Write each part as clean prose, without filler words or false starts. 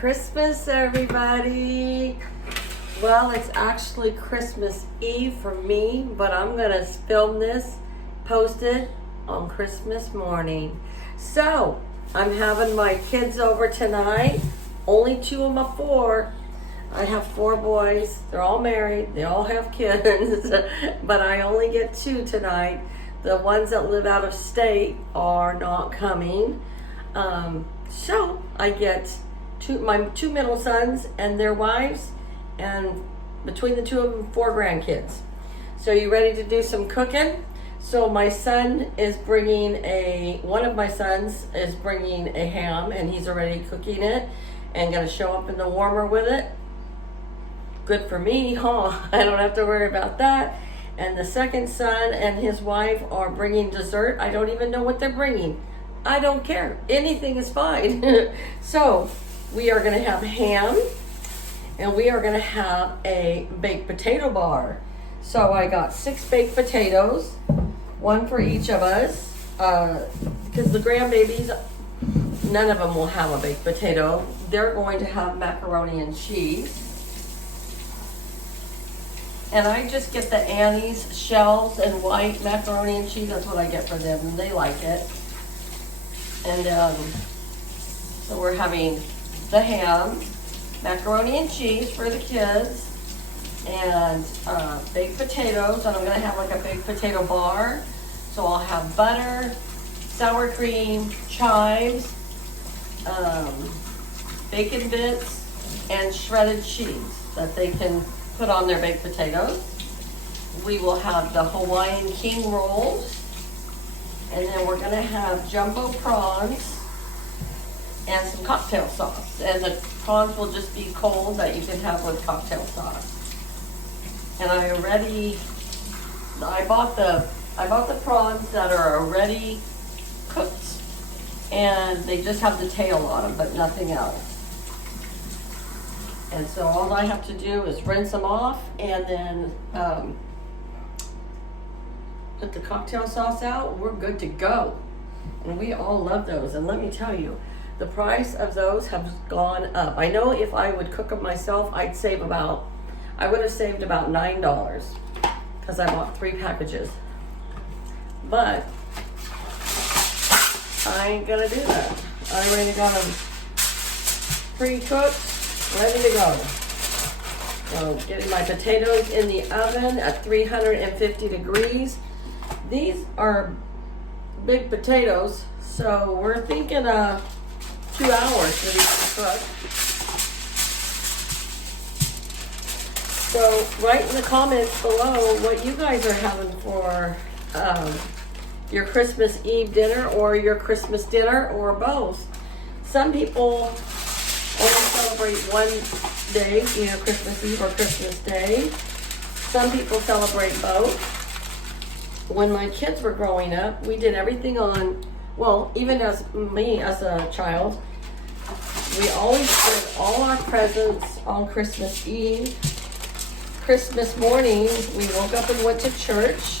Christmas, everybody. Well, it's actually Christmas Eve for me, but I'm gonna film this, post it on Christmas morning. So, I'm having my kids over tonight. Only 2 of my 4. I have 4 boys. They're all married. They all have kids, but I only get 2 tonight. The ones that live out of state are not coming. So I get my 2 middle sons and their wives, and between the 2 of them, 4 grandkids. So you ready to do some cooking? So my son is one of my sons is bringing a ham, and he's already cooking it and gonna show up in the warmer with it. Good for me, huh? I don't have to worry about that. And the second son and his wife are bringing dessert. I don't even know what they're bringing. I don't care. Anything is fine. So we are going to have ham, and we are going to have a baked potato bar. So I got 6 baked potatoes, 1 for each of us, because the grandbabies, none of them will have a baked potato. They're going to have macaroni and cheese. And I just get the Annie's shells and white macaroni and cheese. That's what I get for them, and they like it. And so we're having the ham, macaroni and cheese for the kids, and baked potatoes. And I'm gonna have like a baked potato bar. So I'll have butter, sour cream, chives, bacon bits, and shredded cheese that they can put on their baked potatoes. We will have the Hawaiian King rolls, and then we're gonna have jumbo prawns and some cocktail sauce. And the prawns will just be cold that you can have with cocktail sauce. And I bought the prawns that are already cooked, and they just have the tail on them, but nothing else. And so all I have to do is rinse them off, and then put the cocktail sauce out. We're good to go. And we all love those. And let me tell you, the price of those have gone up. I know if I would cook them myself, I would have saved about $9, because I bought 3 packages. But I ain't gonna do that. I already got them pre-cooked, ready to go. So getting my potatoes in the oven at 350 degrees. These are big potatoes, so we're thinking 2 hours for these to cook. So write in the comments below what you guys are having for your Christmas Eve dinner, or your Christmas dinner, or both. Some people only celebrate one day, either Christmas Eve or Christmas Day. Some people celebrate both. When my kids were growing up, we did everything on, well, even as me as a child, we always did all our presents on Christmas Eve. Christmas morning, we woke up and went to church.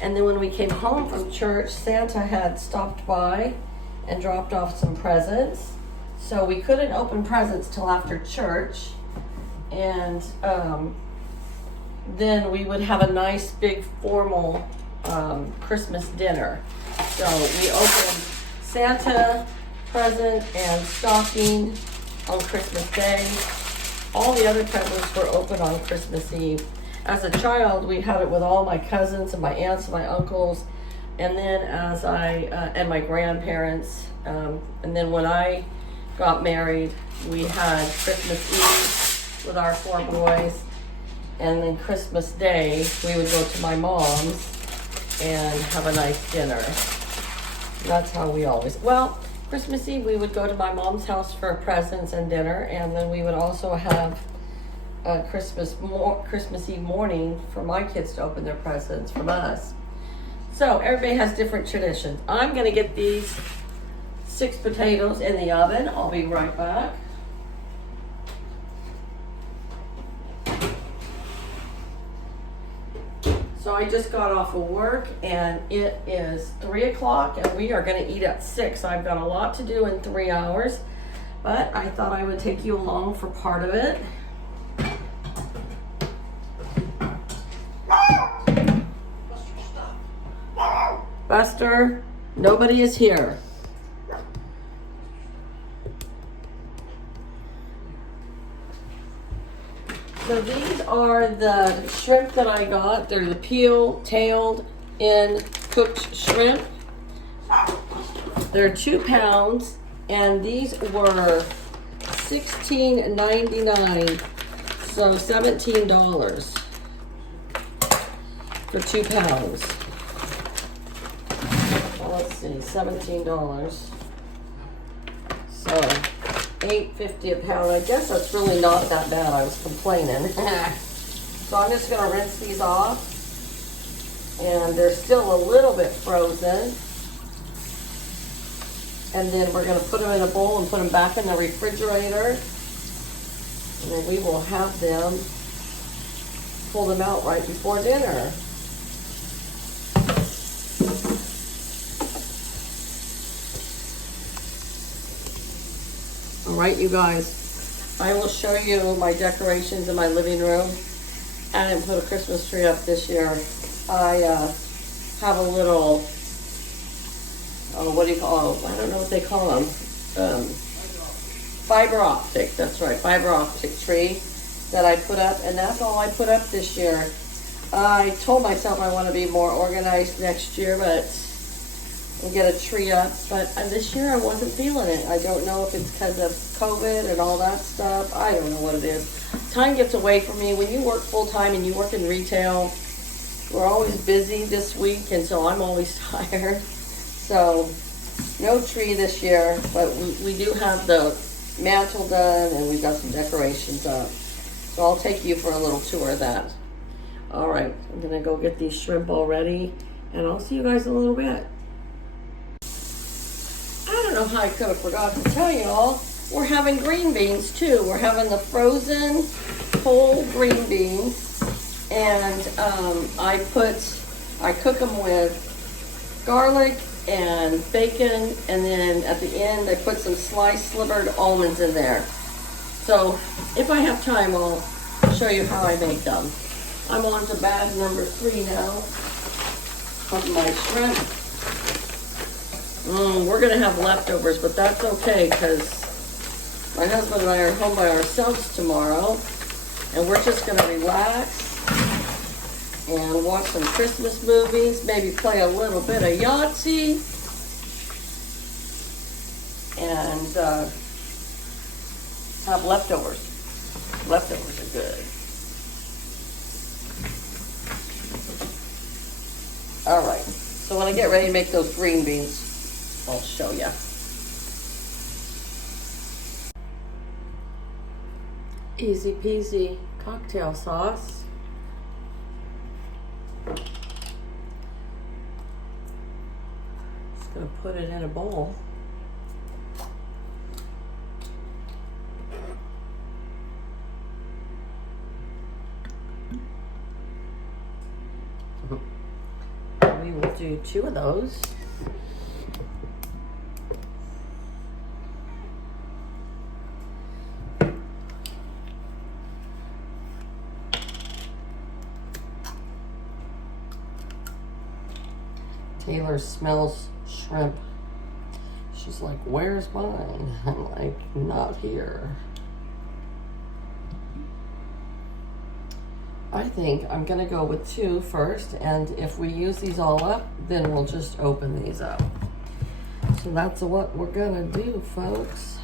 And then when we came home from church, Santa had stopped by and dropped off some presents. So we couldn't open presents till after church. And then we would have a nice big formal Christmas dinner. So we opened Santa present and stocking on Christmas Day. All the other presents were open on Christmas Eve. As a child, we had it with all my cousins and my aunts and my uncles, and then and my grandparents. And then when I got married, we had Christmas Eve with our 4 boys, and then Christmas Day, we would go to my mom's and have a nice dinner. That's how we always, well, Christmas Eve, we would go to my mom's house for presents and dinner, and then we would also have Christmas Eve morning for my kids to open their presents from us. So everybody has different traditions. I'm gonna get these 6 potatoes in the oven. I'll be right back. So I just got off of work, and it is 3 o'clock, and we are gonna eat at 6. I've got a lot to do in 3 hours. but I thought I would take you along for part of it. Buster, nobody is here. So these are the shrimp that I got. They're the peel-tailed in cooked shrimp. They're 2 pounds, and these were $16.99, so $17 for 2 pounds. Well, let's see, $17. So $8.50 a pound. I guess that's really not that bad. I was complaining. So I'm just gonna rinse these off, and they're still a little bit frozen. And then we're gonna put them in a bowl and put them back in the refrigerator. And then we will have them, pull them out right before dinner. All right, you guys, I will show you my decorations in my living room. I didn't put a Christmas tree up this year. I have a little, what do you call them? I don't know what they call them. Fiber optic, that's right, fiber optic tree that I put up, and that's all I put up this year. I told myself I want to be more organized next year, but and get a tree up, but this year I wasn't feeling it. I don't know if it's because of COVID and all that stuff. I don't know what it is. Time gets away from me. When you work full-time and you work in retail, we're always busy this week, and so I'm always tired. So no tree this year, but we do have the mantle done, and we've got some decorations up. So I'll take you for a little tour of that. All right, I'm gonna go get these shrimp all ready, and I'll see you guys in a little bit. I don't know how I could have forgot to tell you all, we're having green beans too. We're having the frozen whole green beans, and I cook them with garlic and bacon, and then at the end I put some sliced slivered almonds in there. So if I have time, I'll show you how I make them. I'm on to bag number 3 now of my shrimp. We're gonna have leftovers, but that's okay because my husband and I are home by ourselves tomorrow, and we're just gonna relax and watch some Christmas movies, maybe play a little bit of Yahtzee, and have leftovers. Leftovers are good. All right, so when I get ready to make those green beans, I'll show you. Easy peasy cocktail sauce. Just gonna put it in a bowl. We will do 2 of those. Taylor smells shrimp. She's like, where's mine? I'm like, not here. I think I'm gonna go with 2 first, and if we use these all up, then we'll just open these up. So that's what we're gonna do, folks.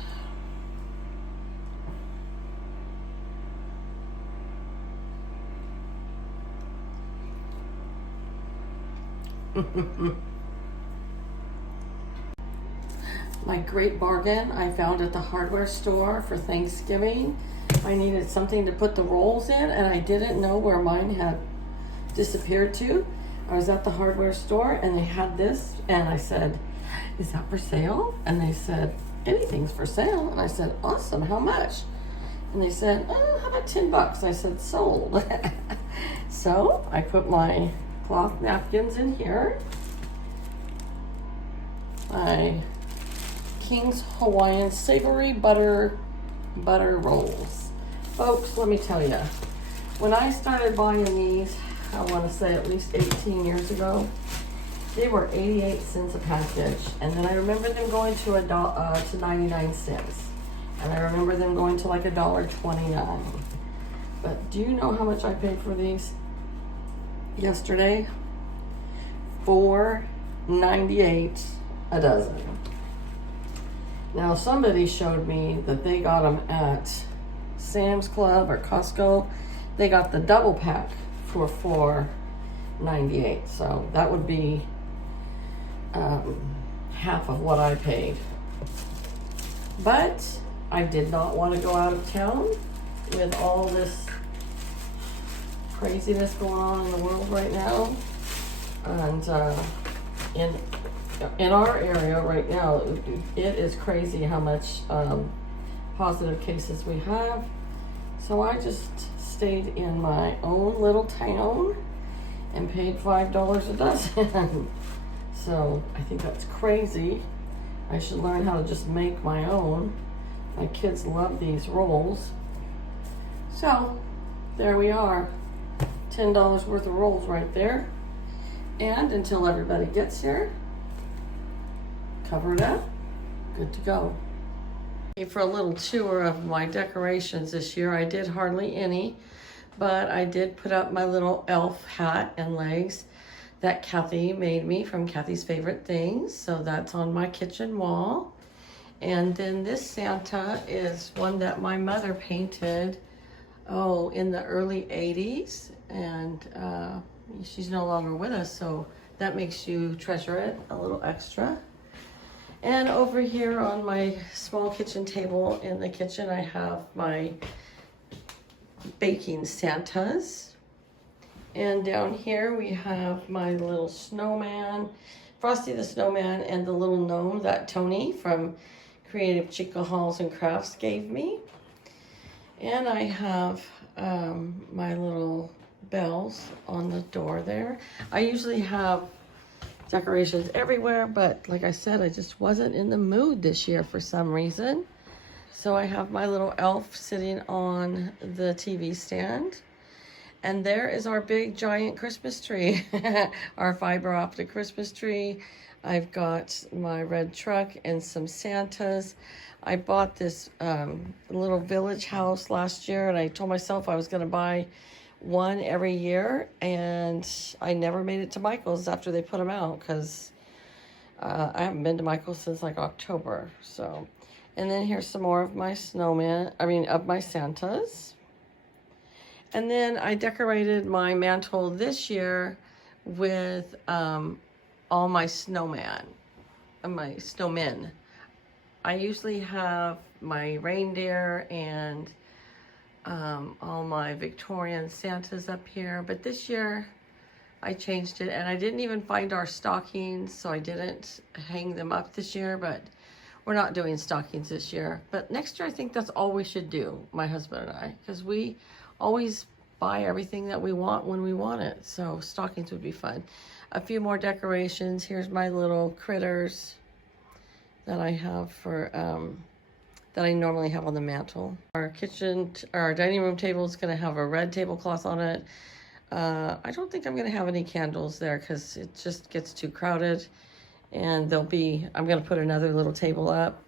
My great bargain I found at the hardware store for Thanksgiving. I needed something to put the rolls in, and I didn't know where mine had disappeared to. I was at the hardware store, and they had this, and I said, is that for sale? And they said, anything's for sale. And I said, awesome, how much? And they said, oh, how about $10? I said, sold. So I put my cloth napkins in here, my King's Hawaiian Savory Butter Rolls. Folks, let me tell you, when I started buying these, I want to say at least 18 years ago, they were 88 cents a package. And then I remember them going to 99 cents. And I remember them going to like $1.29. But do you know how much I paid for these yesterday? $4.98 a dozen. Now somebody showed me that they got them at Sam's Club or Costco. They got the double pack for $4.98. So that would be half of what I paid. But I did not want to go out of town with all this craziness going on in the world right now. And in our area right now, it is crazy how much positive cases we have. So I just stayed in my own little town and paid $5 a dozen. So I think that's crazy. I should learn how to just make my own. My kids love these rolls. So there we are. $10 worth of rolls right there. And until everybody gets here, cover it up, good to go. For a little tour of my decorations this year, I did hardly any, but I did put up my little elf hat and legs that Kathy made me from Kathy's Favorite Things. So that's on my kitchen wall. And then this Santa is one that my mother painted, in the early 80s. And she's no longer with us, so that makes you treasure it a little extra. And over here on my small kitchen table in the kitchen, I have my baking Santas. And down here we have my little snowman, Frosty the Snowman, and the little gnome that Tony from Creative Chica Halls and Crafts gave me. And I have my little bells on the door there. I usually have decorations everywhere, but like I said, I just wasn't in the mood this year for some reason. So I have my little elf sitting on the TV stand. And there is our big giant Christmas tree, our fiber optic Christmas tree. I've got my red truck and some Santas. I bought this little village house last year, and I told myself I was going to buy one every year, and I never made it to Michael's after they put them out because I haven't been to Michael's since like October. So, and then here's some more of my of my Santas. And then I decorated my mantle this year with all my snowmen. I usually have my reindeer and all my Victorian Santas up here, but this year I changed it, and I didn't even find our stockings, so I didn't hang them up this year, but we're not doing stockings this year. But next year I think that's all we should do, my husband and I, because we always buy everything that we want when we want it, so stockings would be fun. A few more decorations. Here's my little critters that I have for that I normally have on the mantle. Our dining room table is going to have a red tablecloth on it. I don't think I'm going to have any candles there because it just gets too crowded. And I'm going to put another little table up.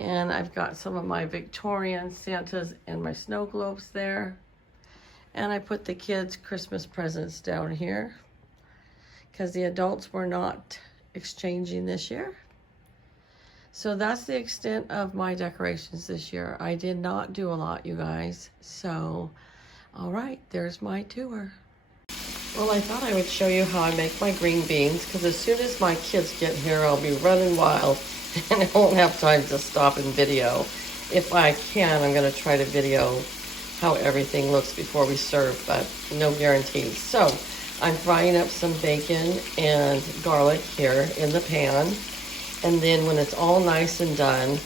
And I've got some of my Victorian Santas and my snow globes there. And I put the kids' Christmas presents down here because the adults were not exchanging this year. So that's the extent of my decorations this year. I did not do a lot, you guys. So, all right, there's my tour. Well, I thought I would show you how I make my green beans, because as soon as my kids get here, I'll be running wild and I won't have time to stop and video. If I can, I'm gonna try to video how everything looks before we serve, but no guarantees. So, I'm frying up some bacon and garlic here in the pan. And then when it's all nice and done,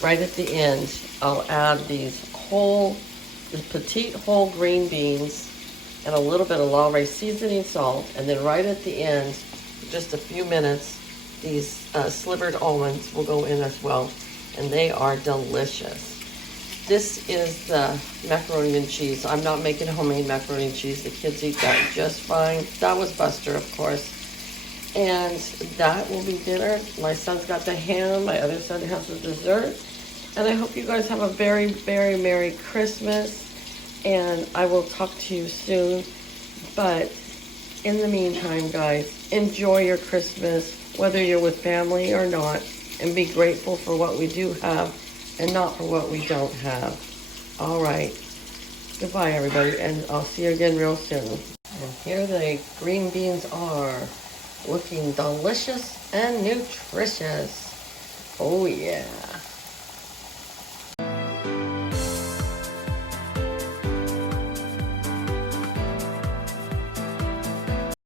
right at the end, I'll add these petite whole green beans and a little bit of Lawry seasoning salt. And then right at the end, just a few minutes, these slivered almonds will go in as well, and they are delicious. This is the macaroni and cheese. I'm not making homemade macaroni and cheese. The kids eat that just fine. That was Buster, of course. And that will be dinner. My son's got the ham. My other son has the dessert. And I hope you guys have a very, very Merry Christmas. And I will talk to you soon. But in the meantime, guys, enjoy your Christmas, whether you're with family or not. And be grateful for what we do have and not for what we don't have. All right. Goodbye, everybody. And I'll see you again real soon. And here the green beans are. Looking delicious and nutritious. Oh yeah.